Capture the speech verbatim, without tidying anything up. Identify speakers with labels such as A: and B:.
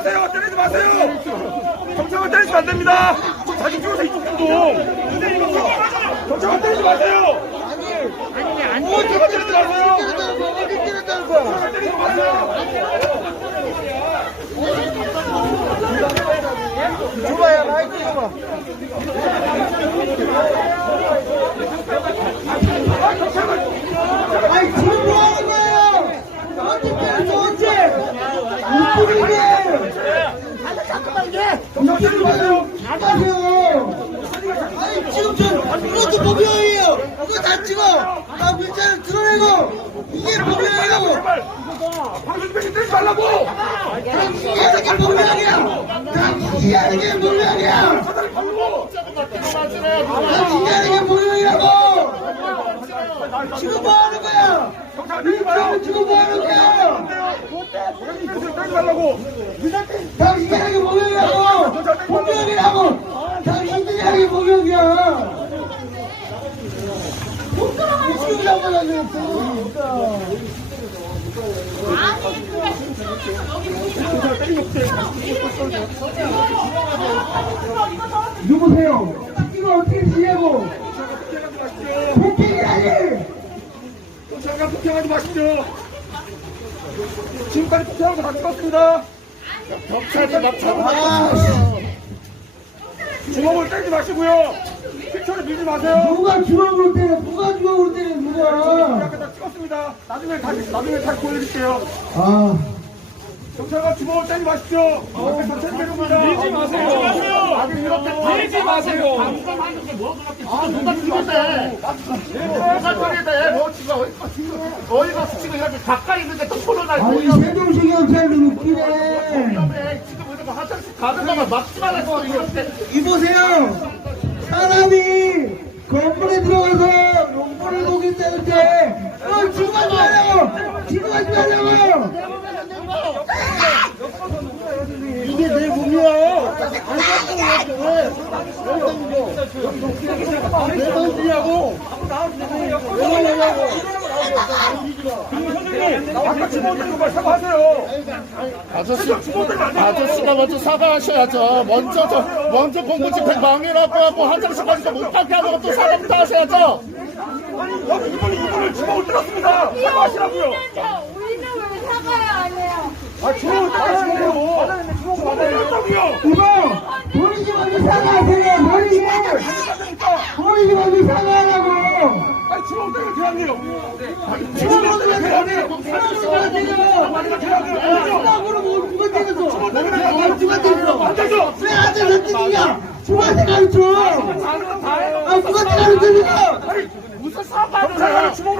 A: 마세요. 때리지 마세요. 경찰관 때리시면 안 됩니다. 좀 자기 찍어서 이쪽 좀. 경찰관 때리지 마세요.
B: 아니 아니 아니
A: 경찰관 때리지 마세요.
B: 어디 때렸다는 거야?
A: 경찰관 때리지 마세요.
B: 줘봐야 마이크 줘봐. 아니 지금 뭐 하는 거예요? 언제 때렸어 언제? 웃기는데.
A: 경찰관 때리지 마세요.
B: 나가세요. 아니 지금 저 이것도 법령이에요. 이거 다 찍어. 나 문자를 드러내고 이게 법령이라고.
A: 제발. 방송 중에 때리지 말라고.
B: 당신이 하는 게 법령이야. 당신이 하는 게 법령이야.
A: 사다리 걸고.
B: 당신이 하는 게 법령이라고. 지금 뭐 하는 거야?
A: 경찰관 때리지 마요.
B: 지금 뭐 하는 거야?
A: 때리지 말라고.
B: 당신이 하는 게 법령이라고. 법령이라고. 당신들이 하는 게 법령이야. 지금 나가려고 했어. 누구세요? 이거 어떻게 지냐고? 폭행이 아니!
A: 경찰관 폭행하지 마십시오. 지금까지 폭행한 거다 찍었습니다. 경찰이 막
B: 아,
A: 주먹을 때리지 마시고요. 픽처를 밀지 마세요.
B: 누가 주먹으로 때려? 누가 주먹으로 때려? 누가?
A: 이렇게 다 찍었습니다. 나중에 다시 나중에 다시 보여드릴게요.
B: 아,
A: 경찰관 주먹을 때리지 마십시오. 앞에 전체 때립니다. 밀지 마세요. 아직 이렇게 밀지 마세요.
C: 아, 누가 죽었대? 누가 죽었대? 뭐 지금 어디 가서 지금 이렇게 가까이 있는데 또 코로나
B: 아니 세종시 경찰도 웃기네.
C: 위험해. 지금 우리가 뭐 화장실 가는 거만 막지 말라고 이렇게.
B: 이보세요. 사람이 건물에 들어가서 용돈을 녹인다는 때, 어, 지금 하지 말라고! 지금 하지 말라고! 이게 내 몸이야! 왜 던지냐고! 왜 던지냐고!
A: 선생님, 아까 주먹을 때리고 말 사과하세요.
C: 아저씨,
A: 주먹을 때리면 안 돼요.
C: 아저씨가 먼저 사과하셔야죠. 먼저 저 먼저 공무 집행 방해라고 하고 화장실 가니까 못하게 하는 것도 사과부터 하셔야죠.
A: 아니, 이분이 이분을 주먹을 때렸습니다. 사과하시라고요.
D: 우리는 왜 사과야 안 해요?
A: 아, 주먹을 때렸어요. 주먹을 때렸다고요.
B: 이거! 본인이 먼저 사과하세요! 본인이! 본인이 먼저 사과하라고!
A: 아니, 주먹을 때리면 대안이에요.
B: 주먹으로 때려! 주먹으로 때려! 주먹으로 뭐 누가 때렸어? 누가 누가 때렸어?
A: 앉아서.
B: 왜 앉아서 때리냐? 누구한테 가르쳐? 아 누구한테 가르쳐?
A: 무슨 사과를 경찰관을 주먹을